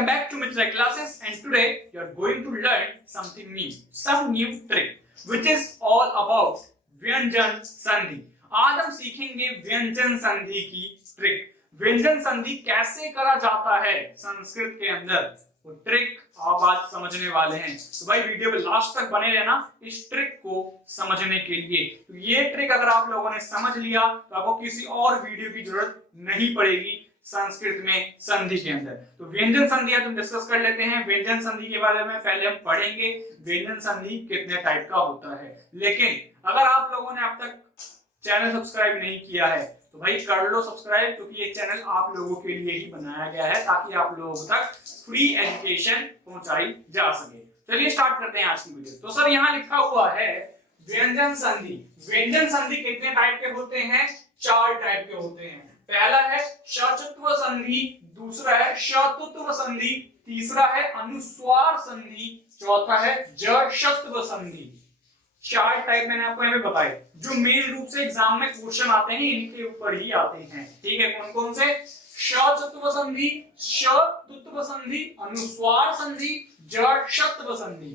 Welcome back to Mitra classes, and today you are going to learn something new, some new trick, which is all about व्यंजन संधि। आज हम सीखेंगे व्यंजन संधि की ट्रिक। व्यंजन संधि कैसे करा जाता है संस्कृत के अंदर, वो ट्रिक आप आज समझने वाले हैं। तो भाई वीडियो पे लास्ट तक बने रहना इस ट्रिक को समझने के लिए। तो ये ट्रिक अगर आप लोगों ने समझ लिया तो आपको किसी और वीडियो की जरूरत नहीं पड़ेगी संस्कृत में संधि के अंदर। तो व्यंजन संधि हम डिस्कस कर लेते हैं। व्यंजन संधि के बारे में पहले हम पढ़ेंगे व्यंजन संधि कितने टाइप का होता है। लेकिन अगर आप लोगों ने अब तक चैनल सब्सक्राइब नहीं किया है तो भाई कर लो सब्सक्राइब, क्योंकि ये चैनल आप लोगों के लिए ही बनाया गया है ताकि आप लोगों तक फ्री एजुकेशन पहुंचाई जा सके। चलिए स्टार्ट करते हैं आज की वीडियो। तो सर यहाँ लिखा हुआ है व्यंजन संधि। व्यंजन संधि कितने टाइप के होते हैं? 4 टाइप के होते हैं। पहला है शचत्व संधि, दूसरा है शतुत्व संधि, तीसरा है अनुस्वार संधि, चौथा है जशत्व संधि। 4 टाइप मैंने आपको यहाँ पे बताए जो मेन रूप से एग्जाम में क्वेश्चन आते हैं, इनके ऊपर ही आते हैं। ठीक है, कौन कौन से? शचत्व संधि, शतुत्व संधि, अनुस्वार संधि, जशत्व संधि।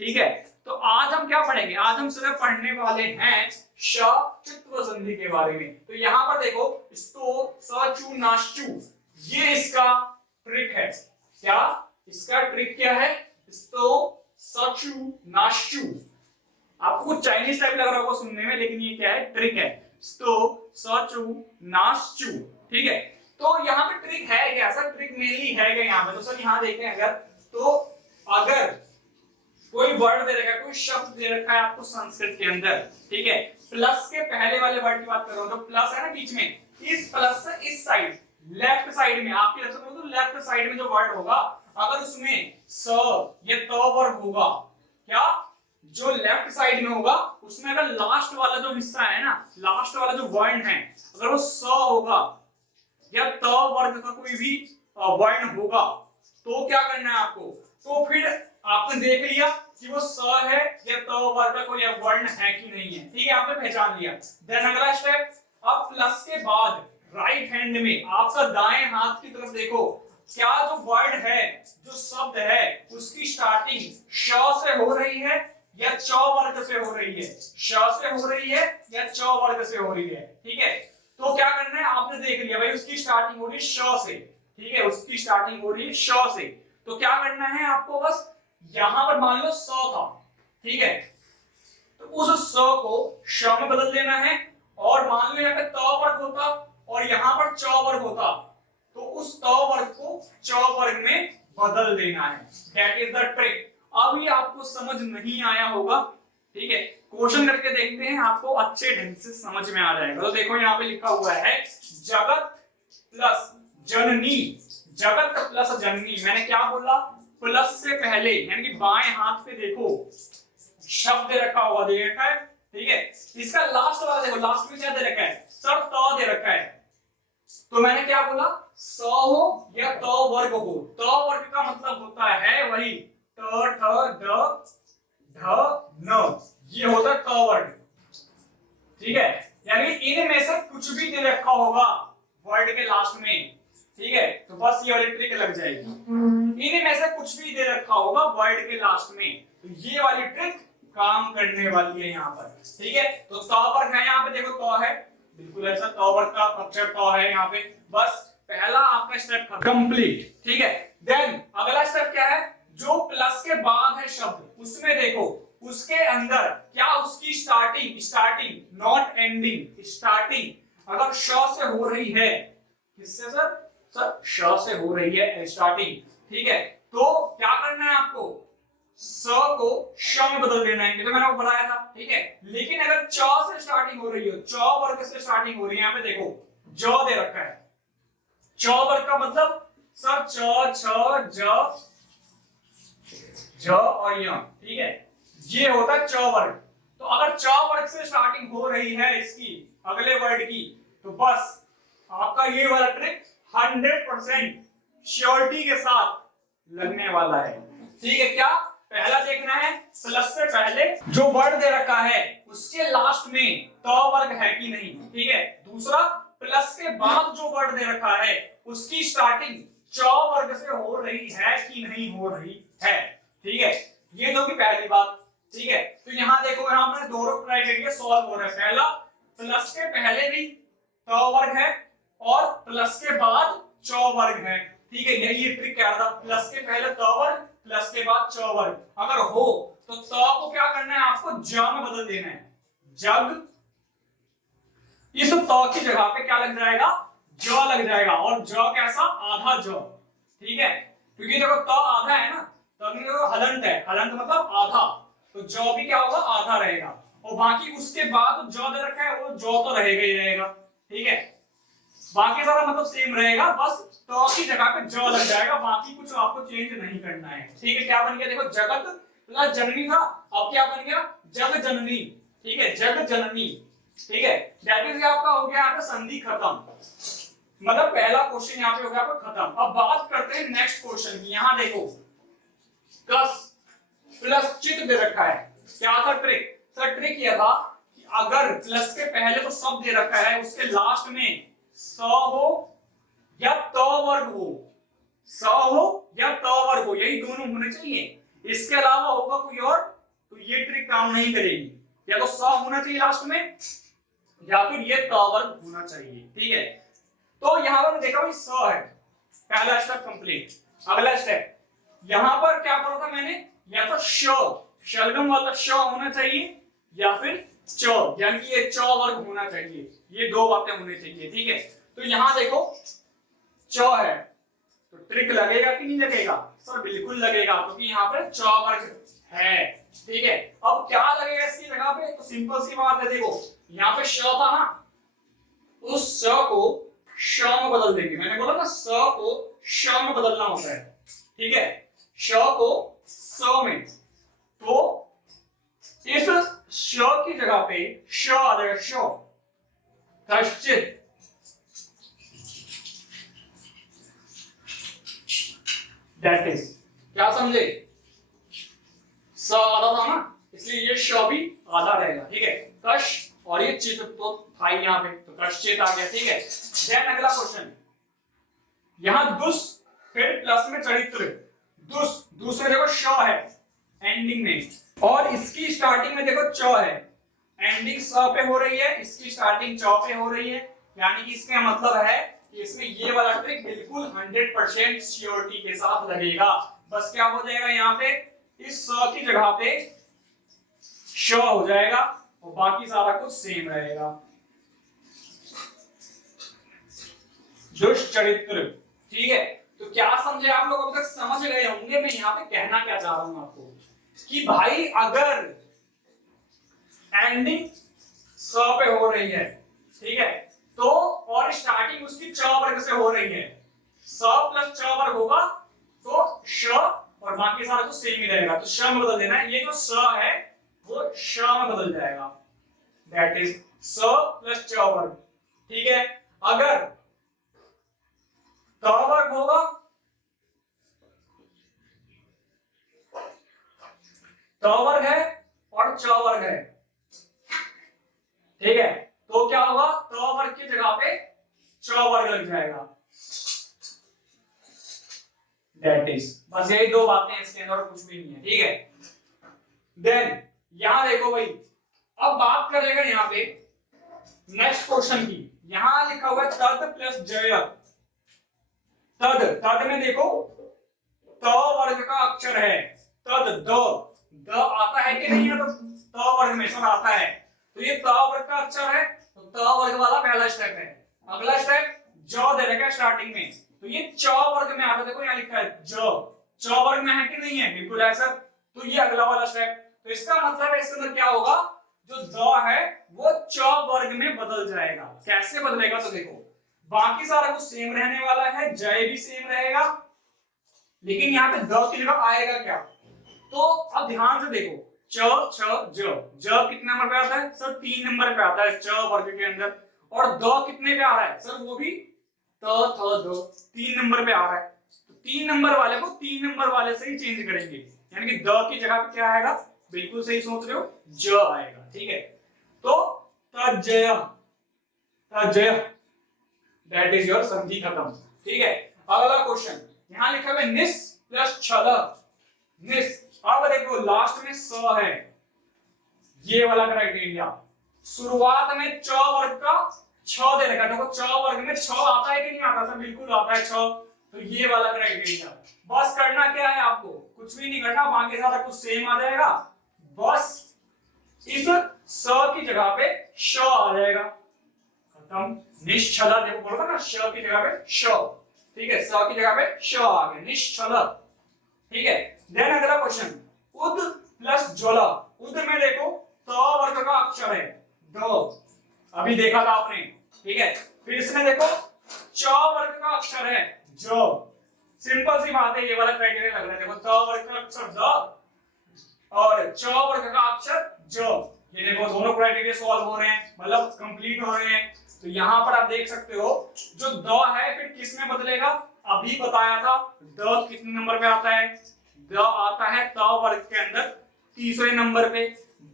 ठीक है, तो आज हम क्या पढ़ेंगे? आज हम सिर्फ पढ़ने वाले हैं शचत्व संधि के बारे में। तो यहाँ पर देखो स्तो सचु नाश्चु, ये इसका ट्रिक है। क्या इसका ट्रिक क्या है? स्तो सचु नाश्चु। आपको कुछ चाइनीज टाइप लग रहा होगा सुनने में, लेकिन ये क्या है? ट्रिक है। स्तो सचु नाश्चु। ठीक है, तो यहाँ पे ट्रिक है क्या? सर ट्रिक मेनली है क्या यहाँ पे? तो सर यहाँ देखें अगर, तो अगर कोई वर्ड दे रखा है, कोई शब्द दे रखा है आपको संस्कृत के अंदर, ठीक है, प्लस के पहले वाले वर्ड की बात कर रहा हूं, तो प्लस है ना बीच में, इस प्लस से इस साइड लेफ्ट साइड में, आपकी तरफ से तो लेफ्ट साइड में जो वर्ड होगा, अगर उसमें स या त वर्ग होगा, क्या जो लेफ्ट साइड में होगा उसमें अगर लास्ट वाला जो हिस्सा है ना, लास्ट वाला जो वर्ण है, अगर वो स होगा या त वर्ग का कोई भी वर्ण होगा, तो क्या करना है आपको? तो फिर आपने देख लिया कि वो स है या त वर्ग का कोई वर्ण है कि नहीं है। ठीक है, आपने पहचान लिया। देन अगला स्टेप, अब प्लस के बाद राइट हैंड में आपका दाएं हाथ की तरफ देखो, क्या जो वर्ड है, जो शब्द है, उसकी स्टार्टिंग श से हो रही है या च वर्ग से हो रही है? श से हो रही है या च वर्ग से हो रही है? ठीक है, तो क्या करना है? आपने देख लिया भाई उसकी स्टार्टिंग हो रही है श से। ठीक है, उसकी स्टार्टिंग हो रही है श से। तो क्या करना है आपको? बस यहां पर मान लो स था, ठीक है, तो उस स को श में बदल देना है। और मान लो यहाँ पे त वर्ग होता और यहाँ पर च वर्ग होता, तो उस त वर्ग को च वर्ग में बदल देना है। That is the trick. अब ये आपको समझ नहीं आया होगा, ठीक है, क्वेश्चन करके देखते हैं, आपको अच्छे ढंग से समझ में आ जाएगा। तो देखो यहाँ पे लिखा हुआ है जगत प्लस जननी। जगत प्लस जननी, मैंने क्या बोला? प्लस से पहले यानी कि बाएं हाथ पे देखो शब्द रखा हुआ दे रखा है, ठीक है, इसका लास्ट वाला देखो, लास्ट में क्या दे रखा है? सर त दे रखा है। तो मैंने क्या बोला? स हो या त वर्ग हो। त वर्ग का मतलब होता है वही ट ठ ड ढ न, ये होता है त वर्ग। ठीक है, यानी इनमें से कुछ भी दे रखा होगा वर्ड के लास्ट में, ठीक है, तो बस ये वाली ट्रिक लग जाएगी। इनमें से कुछ भी दे रखा होगा वर्ड के लास्ट में, तो ये वाली ट्रिक काम करने वाली है यहाँ पर। ठीक है, तो त वर्ग है यहाँ पे, देखो त है, बिल्कुल ऐसा त वर्ग का अक्षर त है यहाँ पे। बस पहला आपका स्टेप कंप्लीट। ठीक है, देन अगला स्टेप क्या है? जो प्लस के बाद है शब्द, उसमें देखो उसके अंदर क्या उसकी स्टार्टिंग नॉट एंडिंग, स्टार्टिंग अगर श से हो रही है, किससे सर? सर श से हो रही है स्टार्टिंग। ठीक है, तो क्या करना है आपको? स को श में बदल देना है, ये तो मैंने आपको बताया था। ठीक है, लेकिन अगर च से स्टार्टिंग हो रही हो, च वर्ग से स्टार्टिंग हो रही है, यहाँ पे देखो ज दे रखा है। च वर्ग का मतलब सर च छ ज ज और य, ठीक है, ये होता है च वर्ग। तो अगर च वर्ग से स्टार्टिंग हो रही है इसकी अगले वर्ड की, तो बस आपका ये वाला ट्रिक 100% श्योरिटी के साथ लगने वाला है। ठीक है, क्या पहला देखना है? प्लस से पहले जो वर्ड दे रखा है उसके लास्ट में त वर्ग है कि नहीं। ठीक है, दूसरा प्लस के बाद जो वर्ड दे रखा है उसकी स्टार्टिंग च वर्ग से हो रही है कि नहीं हो रही है। ठीक है, ये तो की पहली बात। ठीक है, तो यहाँ देखो, यहाँ पर दोनों क्राइटेरिया सॉल्व हो रहा है। पहला, प्लस के पहले भी त वर्ग है और प्लस के बाद च वर्ग है। ठीक है, यही ये ट्रिक कह रहा था, प्लस के पहले त वर्ग, प्लस के बाद च वर्ग अगर हो तो त को क्या करना है, आपको ज में बदल देना है। जब इस त की जगह पे क्या लग जाएगा, ज लग जाएगा, और ज कैसा, आधा ज। ठीक है, क्योंकि देखो त आधा है ना, तो देखो हलंत है, हलंत मतलब आधा, तो ज भी क्या होगा, आधा रहेगा, और बाकी उसके बाद ज दे रखा है, वो ज तो रहेगा ही रहेगा। ठीक है, बाकी सारा मतलब सेम रहेगा, बस तो की जगह पे ज लग जाएगा, बाकी कुछ आपको चेंज नहीं करना है। ठीक है, क्या बन गया, देखो जगत प्लस जननी था, अब क्या बन गया, जग जननी। ठीक है, जग जननी। ठीक है, दैट इज आपका हो गया यहाँ पे संधि खत्म, मतलब पहला क्वेश्चन यहाँ पे हो गया आपका खत्म। अब बात करते हैं नेक्स्ट क्वेश्चन की। यहाँ देखो, कस प्लस चित दे रखा है, क्या था ट्रिक, सर ट्रिक यह था कि अगर प्लस के पहले तो सब दे रखा है, उसके लास्ट में स हो या त वर्ग हो, स हो या त वर्ग हो, यही दोनों होने चाहिए, इसके अलावा होगा कोई और तो ये ट्रिक काम नहीं करेगी। या तो स होना चाहिए लास्ट में, या फिर ये त वर्ग होना चाहिए। ठीक है, तो यहां पर देखा भाई स है, पहला स्टेप कंप्लीट। अगला स्टेप, यहां पर क्या पढ़ा था मैंने, या तो श, शलगम वाला श होना चाहिए, या फिर च, यानी कि ये च वर्ग होना चाहिए, ये दो बातें होनी चाहिए। ठीक है, तो यहां देखो च है, तो ट्रिक लगेगा कि नहीं लगेगा, सर बिल्कुल लगेगा, क्योंकि यहाँ पर च वर्ग है। ठीक है, अब क्या लगेगा इसकी जगह पे, तो सिंपल सी बात है, देखो यहाँ पे श था ना, उस स को श में बदल देंगे, मैंने बोला ना स को श में बदलना होता है। ठीक है, श को स में, तो इस श की जगह पे श आ जाएगा, श, कश्चित। दैट इज, क्या समझे, स आधा था ना, इसलिए ये श भी आधा रहेगा। ठीक है, कश और ये चित तो था ही यहाँ पे, तो कश्चित आ गया। ठीक है, देन अगला क्वेश्चन, यहां दुस, फिर प्लस में चरित्र, दुस, दूसरे देखो श है एंडिंग में, और इसकी स्टार्टिंग में देखो च है, एंडिंग स पे हो रही है, इसकी स्टार्टिंग च पे हो रही है, यानी कि इसका मतलब है कि इसमें ये वाला ट्रिक बिल्कुल 100% श्योरिटी के साथ लगेगा। बस क्या हो जाएगा, यहाँ पे इस स की जगह पे श हो जाएगा, और बाकी सारा कुछ सेम रहेगा। दुष्चरित्र। ठीक है, तो क्या समझे आप लोग, अभी तक समझ गए होंगे मैं यहाँ पे कहना क्या चाह रहा हूं आपको, कि भाई अगर एंडिंग स पे हो रही है, ठीक है, तो और स्टार्टिंग उसकी च वर्ग से हो रही है, स प्लस च वर्ग होगा, तो श और बाकी सारा तो सेम ही रहेगा, तो श में बदल देना है, ये जो स है वो श में बदल जाएगा, दैट इज स प्लस च वर्ग। ठीक है, अगर त वर्ग होगा, त वर्ग है और च वर्ग है, ठीक है, तो क्या होगा, त वर्ग की जगह पे च वर्ग लग जाएगा, दैट इज, बस यही दो बातें हैं इसके अंदर, कुछ भी नहीं है। ठीक है, देन यहां देखो भाई, अब बात करेगा यहाँ पे नेक्स्ट क्वेश्चन की। यहां लिखा हुआ है तद प्लस जय, तद, तद में देखो त वर्ग का अक्षर है, तद, द आता है कि नहीं है, तो त वर्ग में सब आता है, तो ये त वर्ग का अक्षर है, तो त वर्ग वाला पहला स्टेप है। अगला स्टेप ज दे रखा है स्टार्टिंग में, तो ये च वर्ग में आता है, देखो यहाँ लिखा है च वर्ग में है कि नहीं है, बिल्कुल है सर, तो ये अगला वाला स्टेप, तो इसका मतलब है इसके अंदर क्या होगा, जो द है वो च वर्ग में बदल जाएगा। कैसे बदलेगा, तो देखो बाकी सारा कुछ सेम रहने वाला है, जय भी सेम रहेगा, लेकिन यहाँ पे द की जगह आएगा क्या, तो अब ध्यान से देखो, च छ ज कितने नंबर पे आता है सर, 3 नंबर पे आता है च वर्ग के अंदर, और द कितने पे आ रहा है सर, वो भी त थ द 3 नंबर पे आ रहा है, तो 3 नंबर वाले को 3 नंबर वाले से ही चेंज करेंगे, यानी कि द की जगह पे क्या आएगा, बिल्कुल सही सोच रहे हो, ज आएगा। ठीक है, तो तजय, तजय, दैट इज योर संधि खत्म। ठीक है, अगला क्वेश्चन यहाँ लिखा हुआ है निस प्लस छल। निस, अब देखो लास्ट में स है, ये वाला क्राइटेरिया। शुरुआत में च वर्ग का छ दे रखा है, देखो च वर्ग में छ आता है कि नहीं आता? सर बिल्कुल आता है छ। तो ये वाला क्राइटेरिया, बस करना क्या है आपको, कुछ भी नहीं करना, बाकी सारा कुछ सेम आ जाएगा, बस इस स की जगह पे श आ जाएगा, खत्म। निश्चल, देखो बोला ना श की जगह पे श, ठीक है, स की जगह पे श आ गया, निश्चल, ठीक है। देन अगला क्वेश्चन, उद प्लस ज्वल। उद में देखो त वर्ग का अक्षर है द, अभी देखा था आपने, ठीक है। फिर इसमें देखो च वर्ग का अक्षर है ज, सिंपल सी बात है, ये वाला क्राइटेरिया लग रहा है। देखो त वर्ग का अक्षर द और च वर्ग का अक्षर ज, ये देखो दोनों क्राइटेरिया सॉल्व हो रहे हैं, मतलब कंप्लीट हो रहे हैं। तो यहाँ पर आप देख सकते हो जो द है फिर किस में बदलेगा, अभी बताया था, द कितने नंबर पे आता है, द आता है त वर्ग के अंदर तीसरे नंबर पे,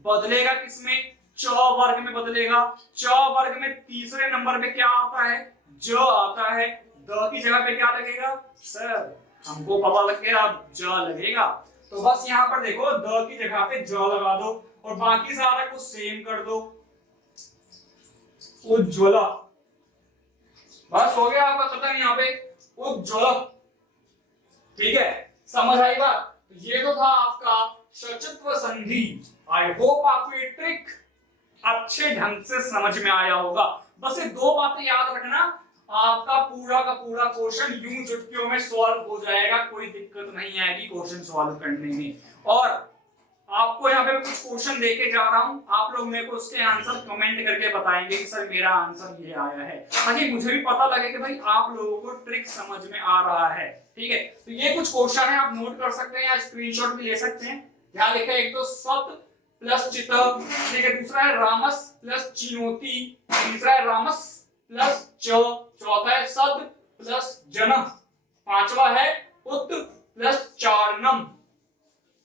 बदलेगा किसमें, च वर्ग में बदलेगा। च वर्ग में तीसरे नंबर पे क्या आता है, ज आता है, द की जगह पे क्या लगेगा, सर हमको पता लग गया, अब ज लगेगा। तो बस यहाँ पर देखो द की जगह पे ज लगा दो और बाकी सारा कुछ सेम कर दो, उज्ज्वला, बस हो गया आपका खत्म यहाँ पे, उज्ज्वला, ठीक है, समझ आई बात। ये तो था आपका सचित्व संधि। आई होप आपको ये ट्रिक अच्छे ढंग से समझ में आया होगा। बस ये दो बातें याद रखना, आपका पूरा का पूरा क्वेश्चन यूं चुटकियों में सॉल्व हो जाएगा, कोई दिक्कत नहीं आएगी क्वेश्चन सॉल्व करने में। और आपको यहाँ पे कुछ क्वेश्चन देके जा रहा हूँ, आप लोग मेरे को उसके आंसर कमेंट करके बताएंगे कि सर मेरा आंसर ये आया है, ताकि मुझे भी पता लगे कि भाई आप लोगों को ट्रिक समझ में आ रहा है, ठीक है। तो ये कुछ क्वेश्चन है, आप नोट कर सकते हैं या स्क्रीनशॉट भी ले सकते हैं। यहाँ लिखा है एक तो सत प्लस चित, ठीक है, दूसरा है रामस प्लस चिनोती, तीसरा है रामस प्लस च, चौथा है सद प्लस जनम, पांचवा है उत प्लस चारणम।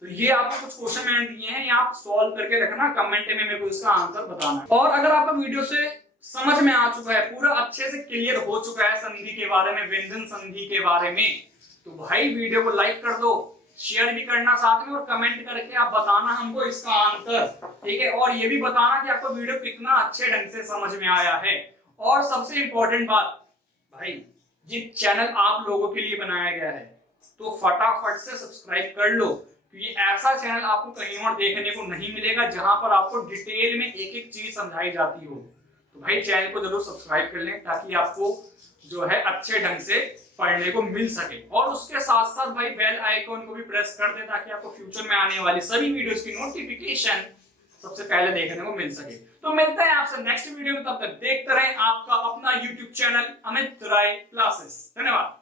तो ये आपको कुछ क्वेश्चन मैंने दिए हैं, ये आप सॉल्व करके रखना, कमेंट में मेरे को इसका आंसर बताना। और अगर आपको वीडियो से समझ में आ चुका है, पूरा अच्छे से क्लियर हो चुका है संधि के बारे में, व्यंजन संधि के बारे में, तो भाई वीडियो को लाइक कर दो, शेयर भी करना साथ में, और कमेंट करके आप बताना हमको इसका आंसर, ठीक है। और ये भी बताना कि आपको वीडियो कितना अच्छे ढंग से समझ में आया है। और सबसे इंपॉर्टेंट बात भाई, ये चैनल आप लोगों के लिए बनाया गया है, तो फटाफट से सब्सक्राइब कर लो, क्योंकि ऐसा चैनल आपको कहीं और देखने को नहीं मिलेगा जहां पर आपको डिटेल में एक एक चीज समझाई जाती हो। तो भाई चैनल को जरूर सब्सक्राइब कर लें, ताकि आपको जो है अच्छे ढंग से पढ़ने को मिल सके। और उसके साथ साथ भाई बेल आइकॉन को भी प्रेस कर दे, ताकि आपको फ्यूचर में आने वाली सभी वीडियोस की नोटिफिकेशन सबसे पहले देखने को मिल सके। तो मिलते हैं आपसे नेक्स्ट वीडियो में, तब तक देखते रहें आपका अपना YouTube channel Amit Rai classes. धन्यवाद।